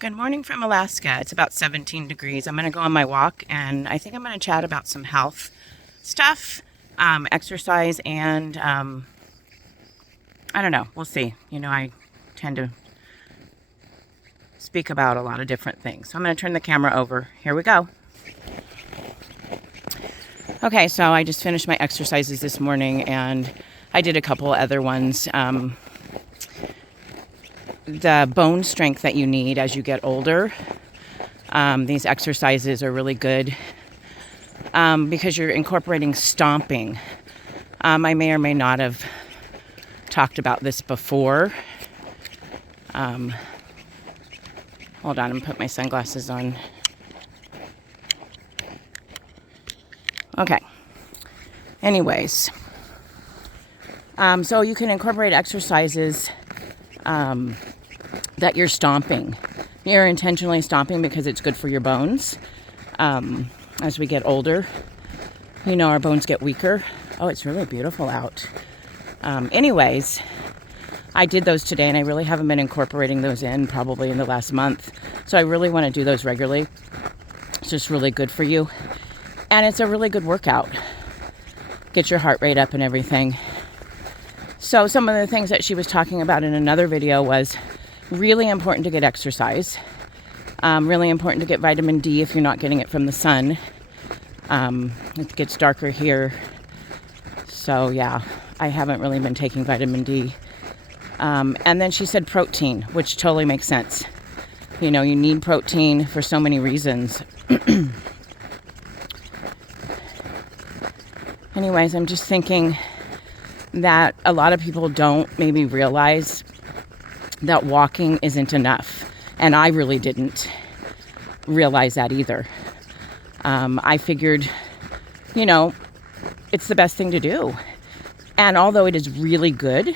Good morning from Alaska. It's about 17 degrees. I'm going to go on my walk and I think I'm going to chat about some health stuff, exercise, and I don't know. We'll see. I tend to speak about a lot of different things. So I'm going to turn the camera over. Here we go. Okay, so I just finished my exercises this morning and I did a couple other ones. The bone strength that you need as you get older. These exercises are really good because you're incorporating stomping. I may or may not have talked about this before. Hold on, I'm going to put my sunglasses on. Okay. Anyways, so you can incorporate exercises that you're stomping. You're intentionally stomping because it's good for your bones. As we get older, our bones get weaker. Oh, it's really beautiful out. Anyways, I did those today and I really haven't been incorporating those in probably in the last month. So I really want to do those regularly. It's just really good for you. And it's a really good workout. Get your heart rate up and everything. So some of the things that she was talking about in another video was really important to get exercise. Really important to get vitamin D if you're not getting it from the sun. It gets darker here. So yeah, I haven't really been taking vitamin D. And then she said protein, which totally makes sense. You need protein for so many reasons. Anyways, I'm just thinking that a lot of people don't maybe realize that walking isn't enough. And I really didn't realize that either. I figured, it's the best thing to do. And although it is really good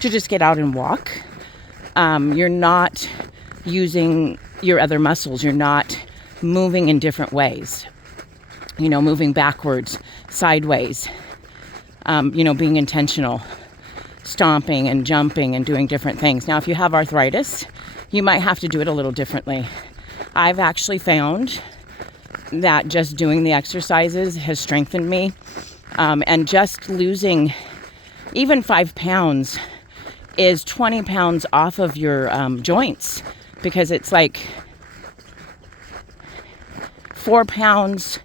to just get out and walk, you're not using your other muscles. You're not moving in different ways. Moving backwards, sideways, being intentional, stomping and jumping and doing different things. Now, if you have arthritis, you might have to do it a little differently. I've actually found that just doing the exercises has strengthened me. And just losing even 5 pounds is 20 pounds off of your so because it's like 4 pounds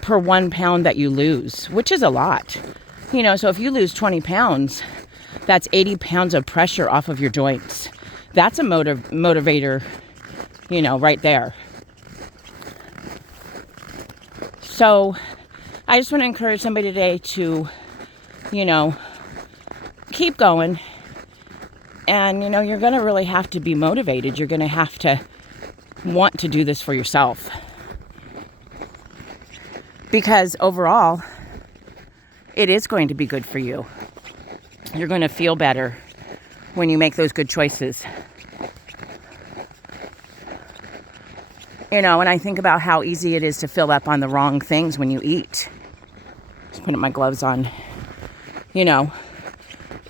per 1 pound that you lose, which is a lot. So if you lose 20 pounds, that's 80 pounds of pressure off of your joints. That's a motivator, right there. So I just want to encourage somebody today to, keep going. And, you're going to really have to be motivated. You're going to have to want to do this for yourself. Because overall, it is going to be good for you. You're going to feel better when you make those good choices. And I think about how easy it is to fill up on the wrong things when you eat. Just putting my gloves on.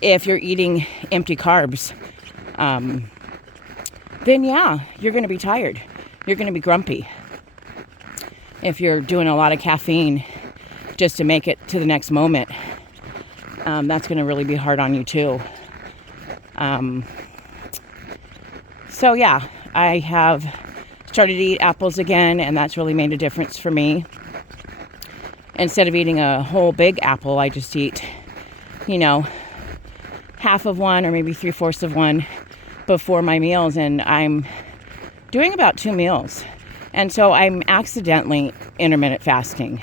If you're eating empty carbs, then yeah, you're going to be tired. You're going to be grumpy. If you're doing a lot of caffeine just to make it to the next moment, that's going to really be hard on you too. So yeah, I have started to eat apples again, and that's really made a difference for me. Instead of eating a whole big apple, I just eat, half of one or maybe 3/4 of one before my meals, and I'm doing about 2 meals. And so I'm accidentally intermittent fasting,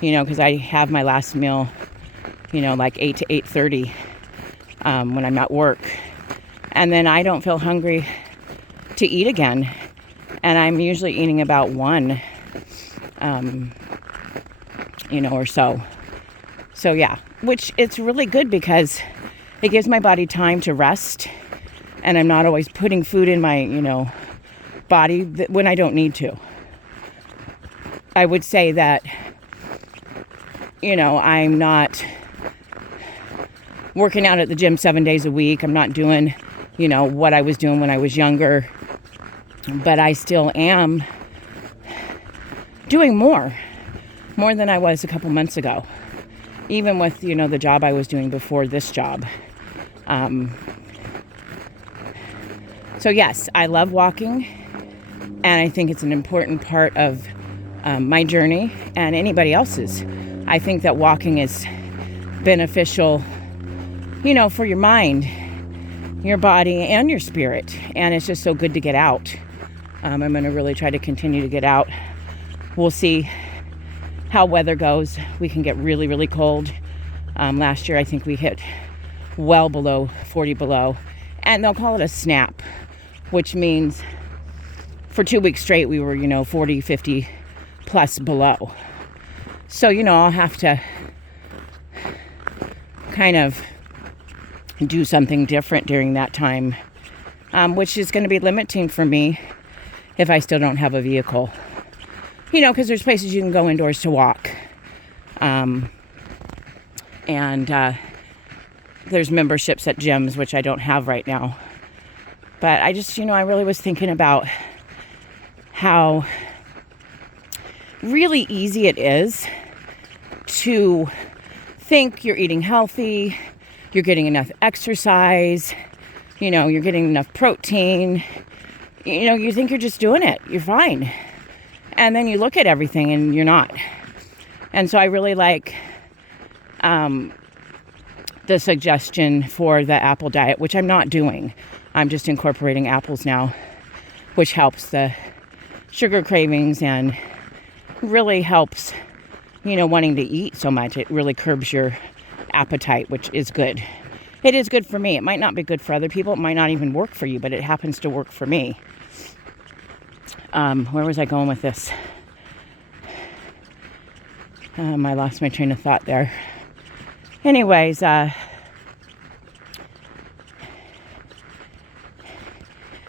because I have my last meal, like 8 to 8:30 when I'm at work. And then I don't feel hungry to eat again. And I'm usually eating about 1, or so. So yeah, which it's really good because it gives my body time to rest. And I'm not always putting food in my, body when I don't need to. I would say that, I'm not working out at the gym 7 days a week. I'm not doing, what I was doing when I was younger. but I still am doing more than I was a couple months ago, even with, the job I was doing before this job. So yes, I love walking, and I think it's an important part of my journey and anybody else's. I think that walking is beneficial, for your mind, your body, and your spirit. And it's just so good to get out. I'm going to really try to continue to get out. We'll see how weather goes. We can get really, really cold. Last year, I think we hit well below 40 below. And they'll call it a snap, which means for 2 weeks straight, we were, 40, 50 plus below. So, I'll have to kind of do something different during that time, which is going to be limiting for me if I still don't have a vehicle. Because there's places you can go indoors to walk. And there's memberships at gyms, which I don't have right now. But I just, I really was thinking about how really easy it is to think you're eating healthy, you're getting enough exercise, you're getting enough protein, you think you're just doing it, you're fine. And then you look at everything and you're not. And so I really like the suggestion for the apple diet, which I'm not doing. I'm just incorporating apples now, which helps the sugar cravings and really helps, wanting to eat so much. It really curbs your appetite, which is good. It is good for me. It might not be good for other people. It might not even work for you, but it happens to work for me. Where was I going with this? I lost my train of thought there. Anyways, that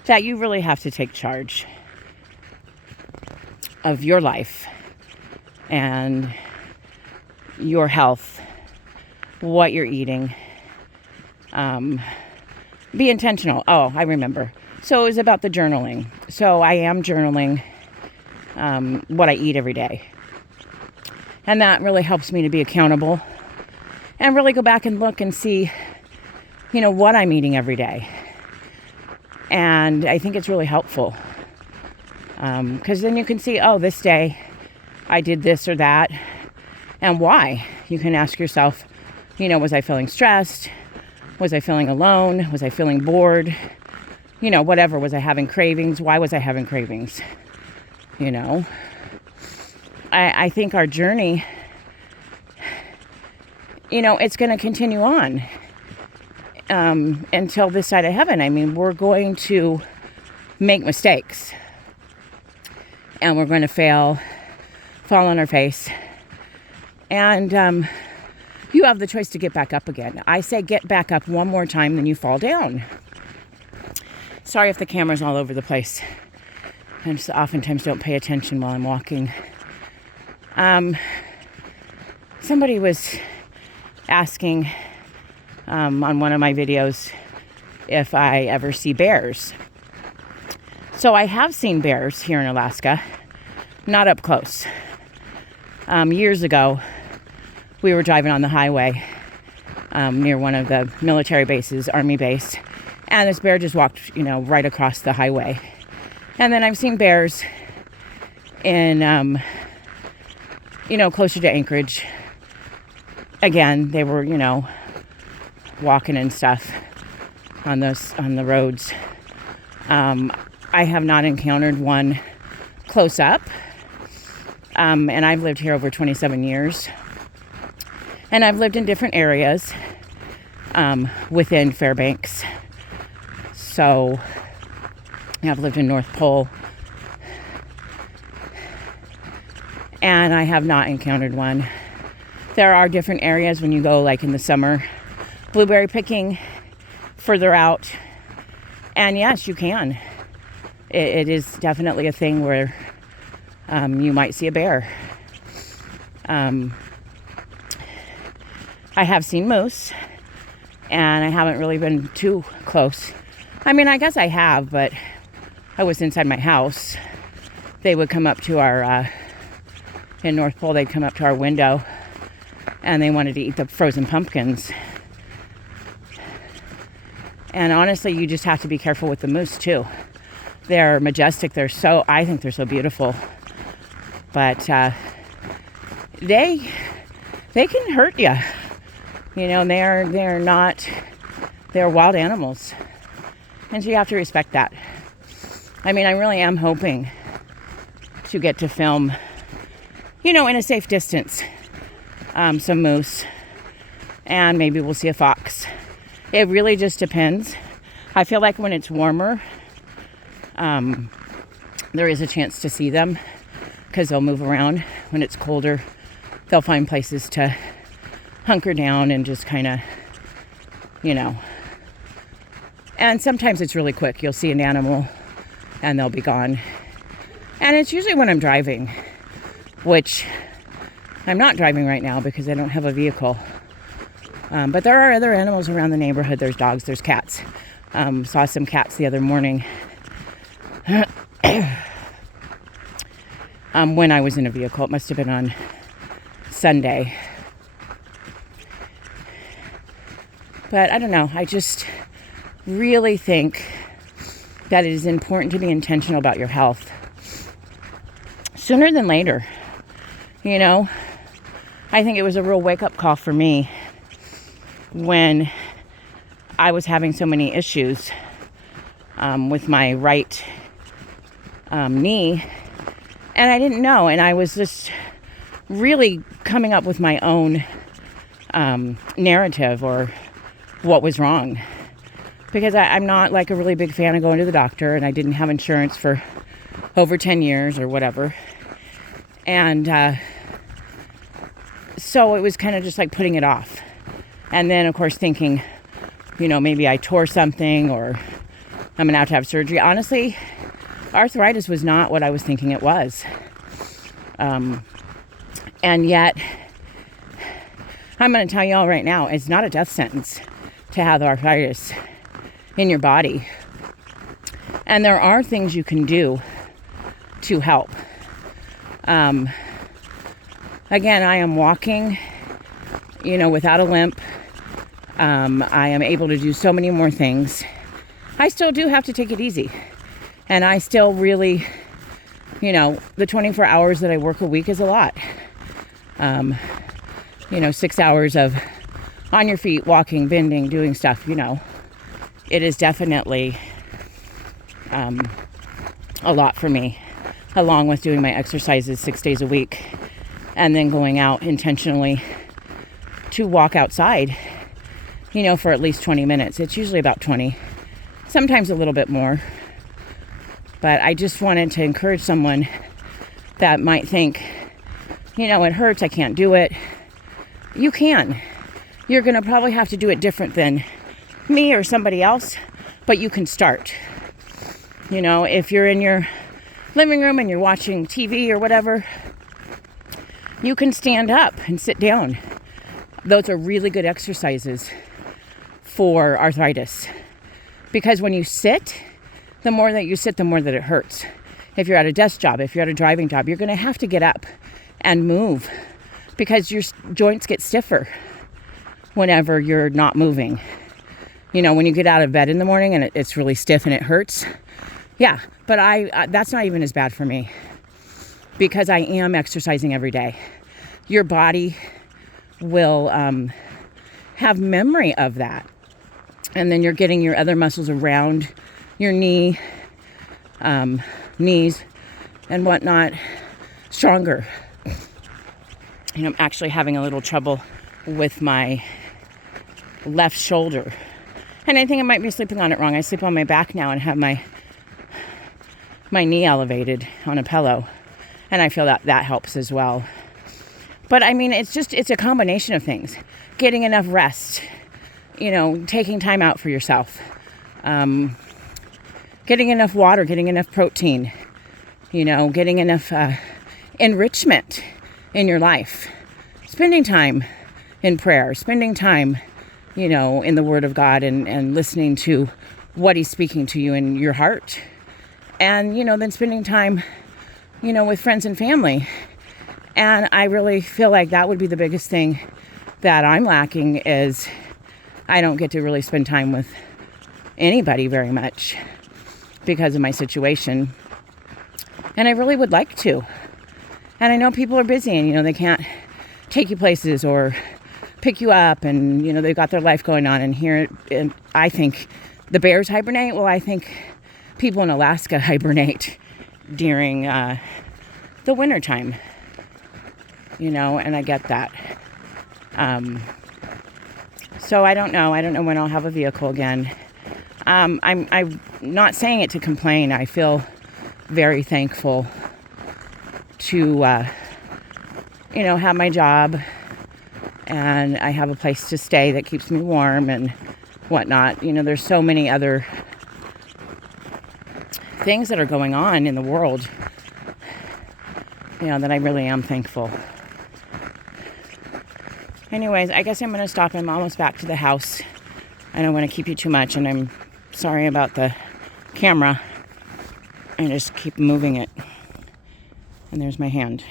you really have to take charge of your life and your health, what you're eating. Be intentional. Oh, I remember. So it was about the journaling. So I am journaling what I eat every day. And that really helps me to be accountable and really go back and look and see, what I'm eating every day. And I think it's really helpful. Because then you can see, this day I did this or that. And why? You can ask yourself, was I feeling stressed? Was I feeling alone? Was I feeling bored? Whatever. Was I having cravings? Why was I having cravings? I think our journey, it's going to continue on until this side of heaven. I mean, we're going to make mistakes. And we're going to fall on our face. And you have the choice to get back up again. I say get back up one more time, then you fall down. Sorry if the camera's all over the place. I just oftentimes don't pay attention while I'm walking. Somebody was asking on one of my videos if I ever see bears. So I have seen bears here in Alaska, not up close. Years ago, we were driving on the highway near one of the military bases, Army base, and this bear just walked, right across the highway. And then I've seen bears in, closer to Anchorage. Again, they were, walking and stuff on the roads. I have not encountered one close up. And I've lived here over 27 years. And I've lived in different areas within Fairbanks. So I've lived in North Pole. And I have not encountered one. There are different areas when you go, like in the summer, blueberry picking further out. And yes, you can. It is definitely a thing where you might see a bear. I have seen moose, and I haven't really been too close. I mean, I guess I have, but I was inside my house, they would come up to our, in North Pole, they'd come up to our window and they wanted to eat the frozen pumpkins. And honestly, you just have to be careful with the moose too. They're majestic. I think they're so beautiful. But they can hurt you. You know, they're wild animals. And so you have to respect that. I mean, I really am hoping to get to film, you know, in a safe distance, some moose. And maybe we'll see a fox. It really just depends. I feel like when it's warmer, there is a chance to see them because they'll move around. When it's colder, they'll find places to hunker down and just kind of, you know. And sometimes it's really quick. You'll see an animal and they'll be gone. And it's usually when I'm driving, which I'm not driving right now because I don't have a vehicle. But there are other animals around the neighborhood. There's dogs, there's cats. Saw some cats the other morning when I was in a vehicle. It must have been on Sunday. But I don't know. I just really think that it is important to be intentional about your health. Sooner than later. You know, I think it was a real wake-up call for me when I was having so many issues with my right knee, and I didn't know, and I was just really coming up with my own narrative or what was wrong, because I'm not like a really big fan of going to the doctor, and I didn't have insurance for over 10 years or whatever, and so it was kind of just like putting it off. And then, of course, thinking, you know, maybe I tore something or I'm going to have surgery. Honestly, arthritis was not what I was thinking it was. And yet, I'm going to tell you all right now, it's not a death sentence to have arthritis in your body. And there are things you can do to help. Again, I am walking, you know, without a limp. I am able to do so many more things. I still do have to take it easy. And I still really, you know, the 24 hours that I work a week is a lot. You know, 6 hours of on your feet, walking, bending, doing stuff, you know. It is definitely a lot for me, along with doing my exercises 6 days a week and then going out intentionally to walk outside, you know, for at least 20 minutes. It's usually about 20, sometimes a little bit more. But I just wanted to encourage someone that might think, you know, it hurts, I can't do it. You can. You're going to probably have to do it different than me or somebody else, but you can start. You know, if you're in your living room and you're watching TV or whatever, you can stand up and sit down. Those are really good exercises for arthritis. Because when you sit, the more that you sit, the more that it hurts. If you're at a desk job, if you're at a driving job, you're going to have to get up and move because your joints get stiffer whenever you're not moving. You know, when you get out of bed in the morning and it's really stiff and it hurts. Yeah, but that's not even as bad for me because I am exercising every day. Your body will have memory of that. And then you're getting your other muscles around your knees and whatnot stronger. You know, I'm actually having a little trouble with my left shoulder. And I think I might be sleeping on it wrong. I sleep on my back now and have my knee elevated on a pillow. And I feel that helps as well. But I mean, it's a combination of things. Getting enough rest, you know, taking time out for yourself, getting enough water, getting enough protein, you know, getting enough enrichment in your life, spending time in prayer, spending time, you know, in the Word of God and listening to what He's speaking to you in your heart. And, then spending time, with friends and family. And I really feel like that would be the biggest thing that I'm lacking, is I don't get to really spend time with anybody very much because of my situation. And I really would like to. And I know people are busy and, they can't take you places or pick you up, and, they've got their life going on. And I think the bears hibernate. Well, I think people in Alaska hibernate during the winter time, and I get that. So I don't know. I don't know when I'll have a vehicle again. I'm not saying it to complain. I feel very thankful to, have my job, and I have a place to stay that keeps me warm and whatnot. There's so many other things that are going on in the world, that I really am thankful. Anyways, I guess I'm going to stop. I'm almost back to the house. I don't want to keep you too much, and I'm sorry about the camera. I just keep moving it. And there's my hand.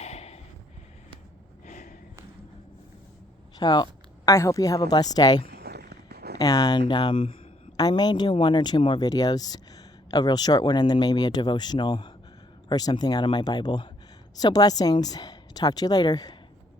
So I hope you have a blessed day. And I may do 1 or 2 more videos, a real short one, and then maybe a devotional or something out of my Bible. So blessings. Talk to you later.